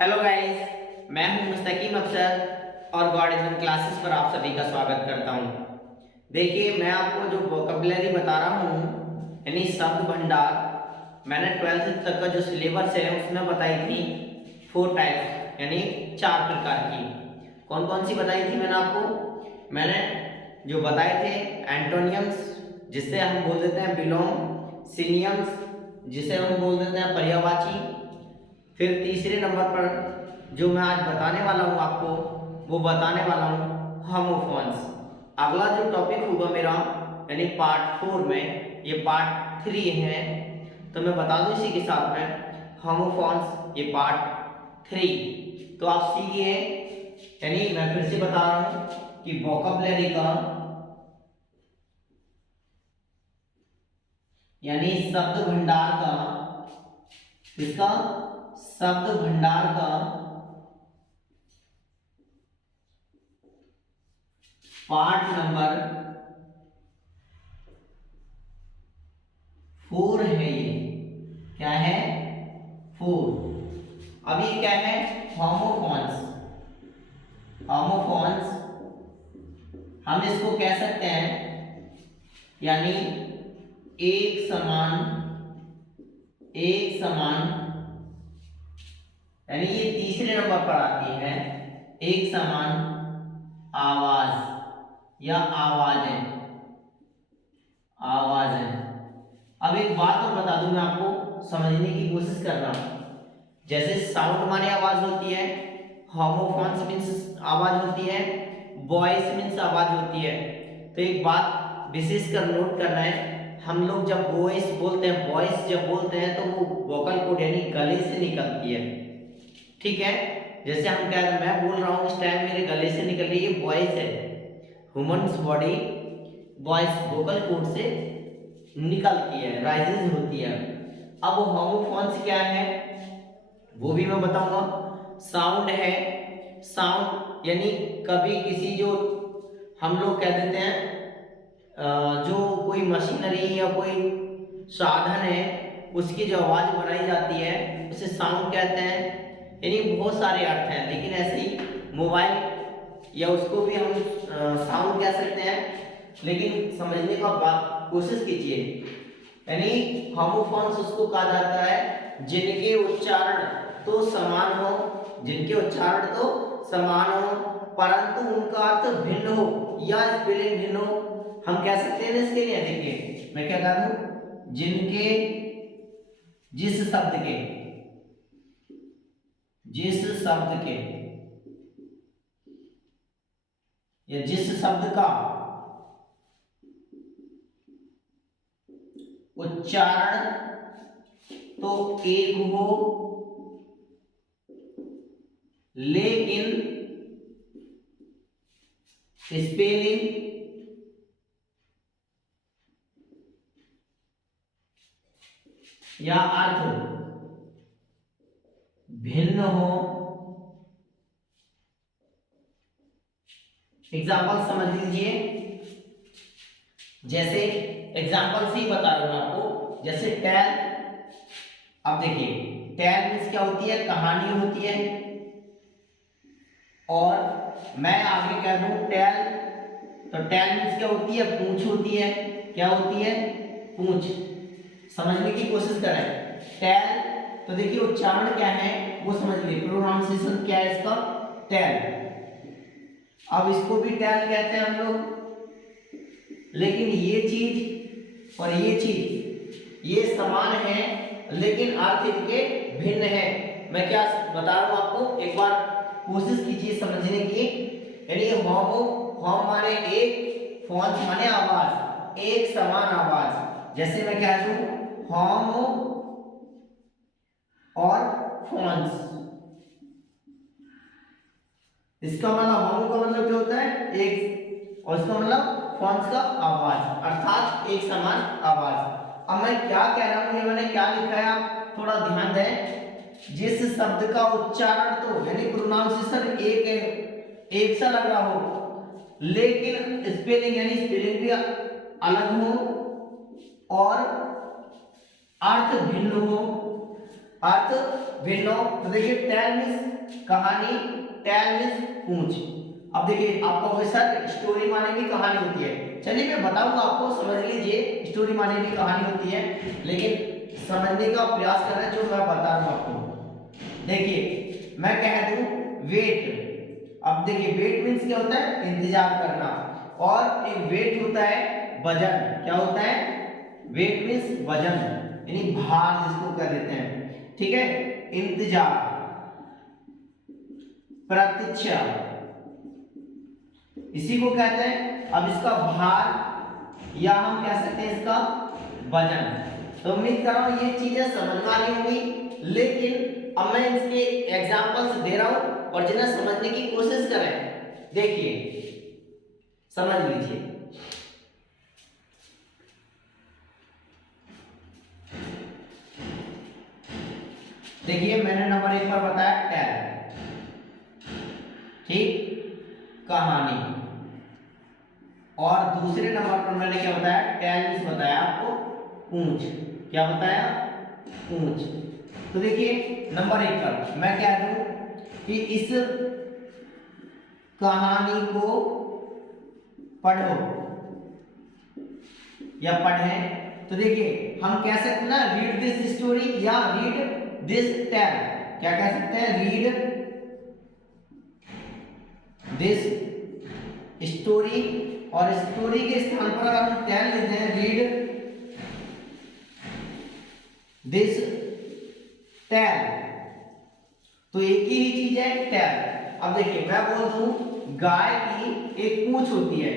Hello guys, मैं हूं मुस्तकीम अफसर और गॉड इज इन क्लासेस पर आप सभी का स्वागत करता हूं। देखिए, मैं आपको जो वोकैबुलरी बता रहा हूं यानी शब्द भंडार, मैंने 12th तक का जो सिलेबस है उसमें बताई थी 4 टाइप्स यानी 4 प्रकार की। कौन कौन सी बताई थी मैंने आपको? मैंने जो बताए थे एंटोनियम्स, जिससे हम बोल देते हैं बिलोंग, सिनियम्स जिसे हम बोल देते हैं पर्यायवाची। फिर तीसरे नंबर पर जो मैं आज बताने वाला हूँ आपको, वो बताने वाला हूँ होमोफोन्स। अगला जो टॉपिक होगा मेरा यानी पार्ट 4 में, ये पार्ट 3 है, तो मैं बता दूं इसी के साथ में होमोफोन्स ये पार्ट 3। तो आप सीखिए, यानी मैं फिर से बता रहा हूँ कि वोकैबुलरी का यानी शब्द भंडार का, इसका शब्द भंडार का पार्ट नंबर 4 है। ये क्या है? 4। अब ये क्या है? होमोफोन्स। होमोफोन्स हम इसको कह सकते हैं यानी एक समान यानी ये तीसरे नंबर पर आती है, एक समान आवाज या आवाजें। अब एक बात और बता दूं मैं आपको, समझने की कोशिश करना। जैसे साउंड माने आवाज होती है, होमोफोन्स मीन्स आवाज होती है, वॉइस मीन्स आवाज होती है। तो एक बात विशेष कर नोट करना है, हम लोग जब वॉइस बोलते हैं, वॉइस जब बोलते हैं तो वो वोकल कॉर्ड यानी गले से निकलती है। ठीक है, जैसे हम कह रहे हैं, मैं बोल रहा हूँ इस टाइम मेरे गले से निकल रही है, वॉइस है। Humans body voice vocal cord से निकलती है, राइजेस होती है। अब होमोफोन्स क्या है वो भी मैं बताऊंगा। साउंड है, साउंड यानी कभी किसी जो हम लोग कह देते हैं जो कोई मशीनरी या कोई साधन है उसकी जो आवाज बनाई जाती है उसे साउंड कहते हैं। यानी बहुत सारे अर्थ हैं, लेकिन ऐसे ही मोबाइल या उसको भी हम साउंड कह सकते हैं, लेकिन समझने का बात कोशिश कीजिए। यानी होमोफोन्स उसको कहा जाता है जिनके उच्चारण तो समान हो, परंतु उनका अर्थ भिन्न हो या स्पेलिंग भिन्न हो। हम कह सकते हैं ना इसके लिए, देखिए मैं क्या कह दूं, जिनके जिस शब्द के या जिस शब्द का उच्चारण तो एक हो लेकिन स्पेलिंग या अर्थ भिन्न हो। एग्जाम्पल समझ लीजिए, जैसे एग्जाम्पल से ही बता रहा हूं आपको। जैसे टेल, अब देखिए टेल मीन्स क्या होती है? कहानी होती है। और मैं आगे कह दूं टेल, तो टेल मीन्स क्या होती है? पूंछ होती है। क्या होती है? पूंछ। समझने की कोशिश करें। टेल, तो देखिए उच्चारण क्या है वो समझ लीजिए, प्रोनाउंसिएशन क्या है इसका? टेल। अब इसको भी टेल कहते हैं हम लोग, लेकिन ये चीज और ये चीज ये समान है लेकिन अर्थ इनके भिन्न है। मैं क्या बता रहा हूं आपको, एक बार कोशिश कीजिए समझने की। यानी होम माने एक, फोन्स माने आवाज, एक समान आवाज। जैसे मैं कह दूं होम और फोन्स, इसका मतलब होम का मतलब क्या होता है? एक, और इसका मतलब फोन्स का आवाज, अर्थात एक समान आवाज। अब मैं क्या कह रहा हूं, ये मैंने क्या लिखा है आप थोड़ा ध्यान दें। जिस शब्द का उच्चारण तो यानी प्रोनाउंसिएशन एक है, एक सा लग रहा हो, लेकिन स्पेलिंग यानी स्पेलिंग भी अलग हो और अर्थ भिन्न हो, अर्थ भिन्न हो। तो देखिए टेल मीन्स कहानी, टेल मीन्स पूछ। अब देखिए आपको सर स्टोरी माने भी कहानी होती है, चलिए मैं बताऊंगा आपको, समझ लीजिए स्टोरी माने भी कहानी होती है, लेकिन समझने का प्रयास करना जो मैं बता रहा हूं आपको। देखिए मैं कह दूं वेट, अब देखिए वेट मीन्स क्या होता है, इंतजार करना, और एक वेट होता है वजन। क्या होता है, वेट मीन्स वजन यानी भार जिसको कह देते हैं, ठीक है। इंतजार, प्रतीक्षा, इसी को कहते हैं। अब इसका भार या हम कह सकते हैं इसका वजन। तो उम्मीद कर रहा हूं ये चीजें समझ में आ रही होंगी, लेकिन अब मैं इसके एग्जांपल्स दे रहा हूं और जिन्हें समझने की कोशिश करें। देखिए समझ लीजिए, देखिए मैंने नंबर 1 पर बताया टेल, ठीक, कहानी, और दूसरे नंबर पर मैंने क्या बताया, टेल्स बताया आपको, पूछ। क्या बताया, पूछ। तो देखिए नंबर 1 पर मैं कह दूं कि इस कहानी को पढ़ो या पढ़ें। तो देखिए हम कह सकते हैं ना रीड दिस स्टोरी या रीड दिस टेल। क्या कह सकते हैं, रीड दिस स्टोरी, और स्टोरी के स्थान पर अगर हम टेल लेते हैं, रीड दिस टेल, तो एक ही चीज है टेल। अब देखिए मैं बोल दूं गाय की एक पूंछ होती है,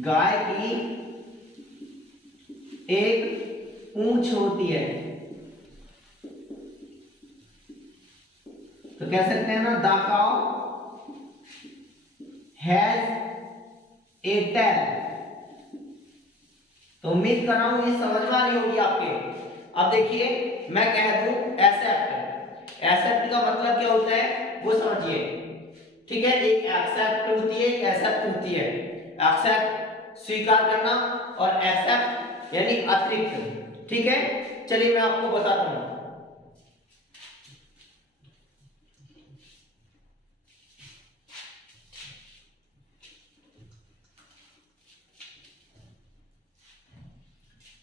गाय की एक पूंछ होती है, तो कह सकते हैं ना the cow has a tail. तो उम्मीद कर रहा हूं ये समझ में आ रही होगी आपके। अब देखिए मैं कह दूं एक्सेप्ट, एक्सेप्ट का मतलब क्या होता है वो समझिए, ठीक है। एक एक्सेप्ट होती है, एक एक्सेप्ट होती है। एक्सेप्ट स्वीकार करना और एक्सेप्ट यानी अतिरिक्त, ठीक है। चलिए मैं आपको बताता हूं।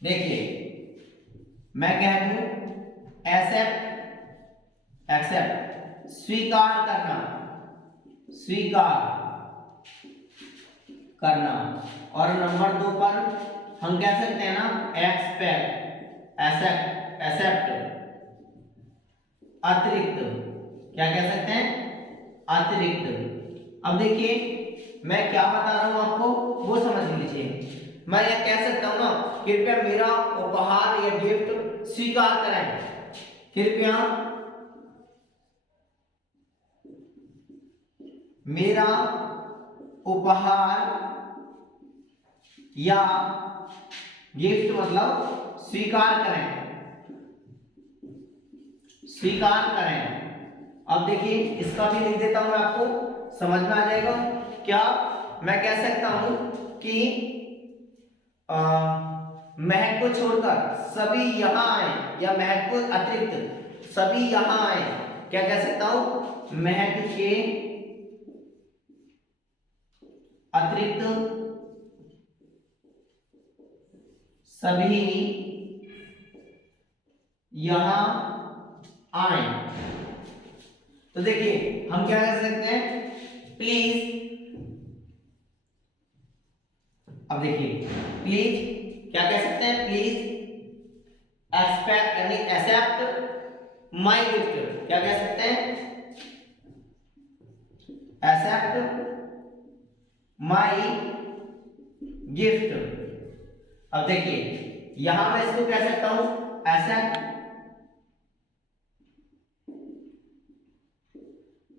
देखिए मैं कह दूं एक्सेप्ट, एक्सेप्ट स्वीकार करना, स्वीकार करना, और नंबर 2 पर हम कह सकते हैं ना एक्सपेक्ट, एक्सेप्ट, एक्सेप्ट अतिरिक्त। क्या कह सकते हैं, अतिरिक्त। अब देखिए मैं क्या बता रहा हूं आपको वो समझ लीजिए। मैं ये कह सकता हूं ना कृपया मेरा उपहार या गिफ्ट स्वीकार करें, कृपया मेरा उपहार या गिफ्ट मतलब स्वीकार करें, स्वीकार करें। अब देखिए इसका भी लिख देता हूं मैं, आपको समझ में आ जाएगा। क्या मैं कह सकता हूं कि महक को छोड़कर सभी यहां आए, या महक को अतिरिक्त सभी यहां आए। क्या कह सकता हूं, महक के अतिरिक्त सभी यहां आए। तो देखिए हम क्या कर सकते हैं, प्लीज। अब देखिए प्लीज क्या कह सकते हैं, प्लीज एक्सपेक्ट यानी एक्सेप्ट माय गिफ्ट। क्या कह सकते हैं, एक्सेप्ट माय गिफ्ट। अब देखिए यहां मैं इसको कह सकता हूं एक्सेप्ट,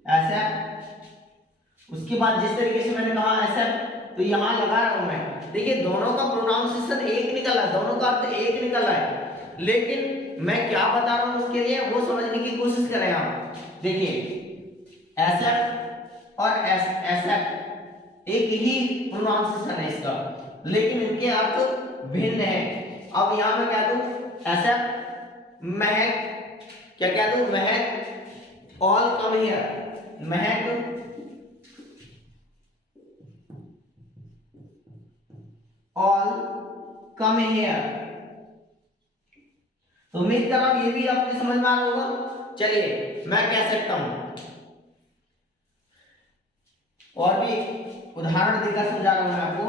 एक्सेप्ट। उसके बाद जिस तरीके से मैंने कहा एक्सेप्ट, तो यहां लगा रहा हूं मैं। देखिए दोनों का प्रोनाउंसिएशन एक निकल रहा है, दोनों का अर्थ एक निकल रहा है, लेकिन मैं क्या बता रहा हूं उसके लिए वो समझने की कोशिश करें आप। देखिए एक्सेप्ट और एक्सेप्ट एक ही प्रोनाउंसिएशन है इसका, लेकिन इनके अर्थ भिन्न है। अब यहां मैं क्या दूं, एक्सेप्ट महक क्या कह दूं, महक, all come here, Mahak all come here. तो उम्मीद कर रहा हूं ये भी आपको समझ में आ रहा होगा। चलिए मैं कह सकता हूं और भी उदाहरण देकर समझा रहा हूं मैं आपको।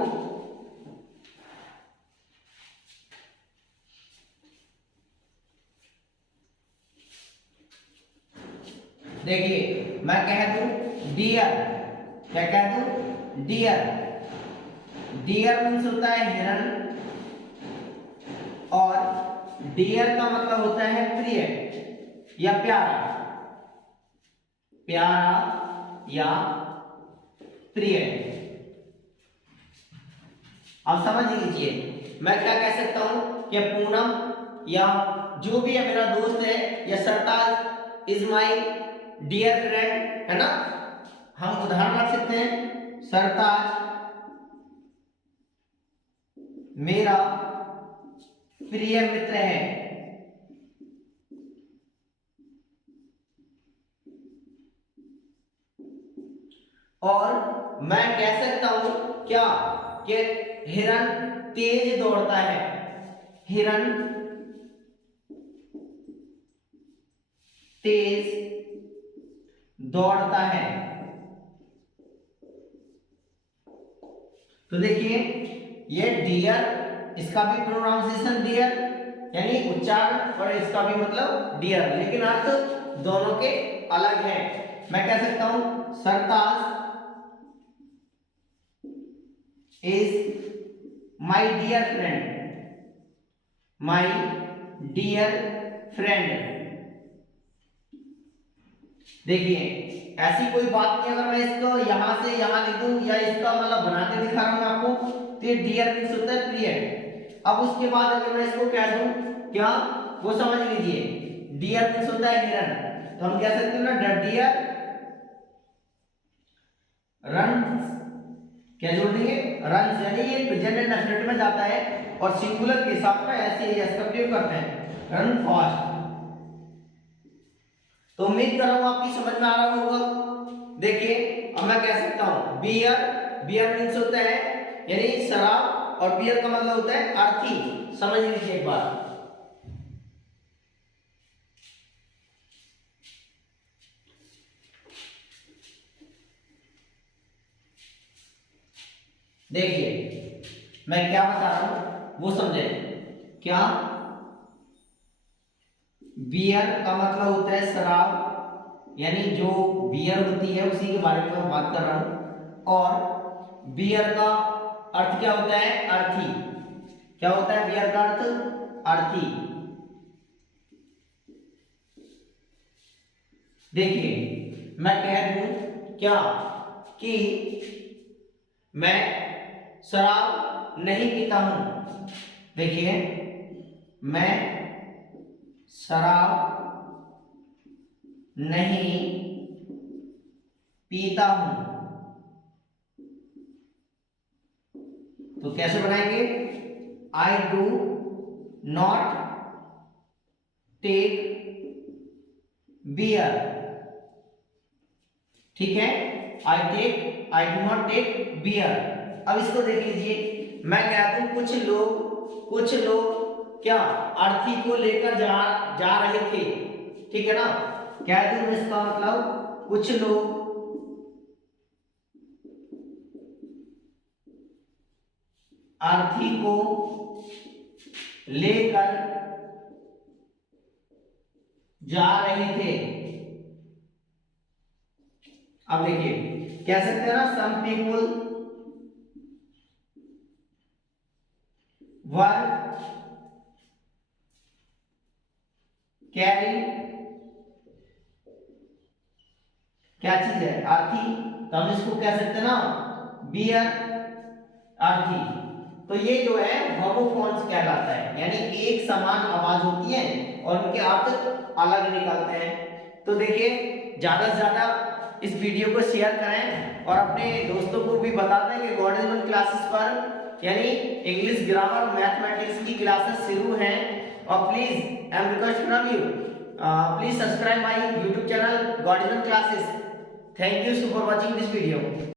देखिए मैं कह दूं डियर, क्या कह दूं, डियर। डियर मीन्स होता है हिरण और डियर का मतलब होता है प्रिय या प्यारा, प्यारा या प्रिय। अब समझ लीजिए मैं क्या कह सकता हूं कि पूनम या जो भी है मेरा दोस्त है, या सरताज इज माई डियर फ्रेंड, है ना। हम उदाहरण रख सकते हैं, सरताज मेरा प्रिय मित्र है। और मैं कह सकता हूं क्या कि हिरन तेज दौड़ता है, हिरन तेज दौड़ता है। तो देखिए ये डियर, इसका भी प्रोनाउंसिएशन डियर यानी उच्चारण, और इसका भी मतलब डियर, लेकिन अर्थ दोनों के अलग है। मैं कह सकता हूं Sartaj is my dear friend, my dear friend. देखिए ऐसी कोई बात नहीं, अगर मैं इसको यहां से यहां लिख दूं या इसका मतलब बना के दिखा रहा हूं मैं आपको, तो ये डियर मींस होता है प्रिय। अब उसके बाद अगर मैं इसको कह दूं क्या, वो समझ लीजिए, डियर मींस होता है हिरन, तो हम कह सकते हैं ना डियर रन्स, क्या जोड़ देंगे, रन्स, यानी ये प्रेजेंट इंडेफिनिट में जाता है और सिंगुलर के साथ में ऐसे ही इसका प्रयोग करते हैं, रन फास्ट। तो उम्मीद कर रहा हूं आपकी समझ में आ रहा होगा। देखिए अब मैं कह सकता हूं बियर, बियर मींस होता है यानी शराब, और बियर का मतलब होता है अर्थी। समझ लीजिए एक बार, देखिए मैं क्या बता रहा हूं वो समझे क्या। बियर का मतलब होता है शराब, यानी जो बियर होती है उसी के बारे में मैं बात कर रहा हूं। और बियर का अर्थ क्या होता है, अर्थी। क्या होता है बियर का अर्थ, अर्थी। देखिए मैं कह दूं क्या कि मैं शराब नहीं पीता हूं। देखिए मैं शराब नहीं पीता हूं, तो कैसे बनाएंगे, I do not take beer. ठीक है, I do not take beer. अब इसको देख लीजिए, मैं कह दूं कुछ लोग क्या अर्थी को लेकर जा रहे थे। ठीक है ना, कह दूं इसका मतलब कुछ लोग अर्थी को लेकर जा रहे थे। अब देखिए कह सकते हैं ना, सम पीपुल वर कैरी, क्या चीज है, अर्थी, तो हम इसको कह सकते हैं ना बियर, अर्थी। तो ये जो है होमोफोन्स कहलाता है, यानी एक समान आवाज होती है और उनके अर्थ अलग निकलते हैं। तो देखिए ज्यादा से ज्यादा इस वीडियो को शेयर करें और अपने दोस्तों को भी बता दें कि गॉड इज वन क्लासेस पर यानी इंग्लिश ग्रामर मैथमेटिक्स की क्लासेस शुरू हैं। और please I am request from you, Please subscribe my YouTube channel Godism Classes. Thank you for watching this video.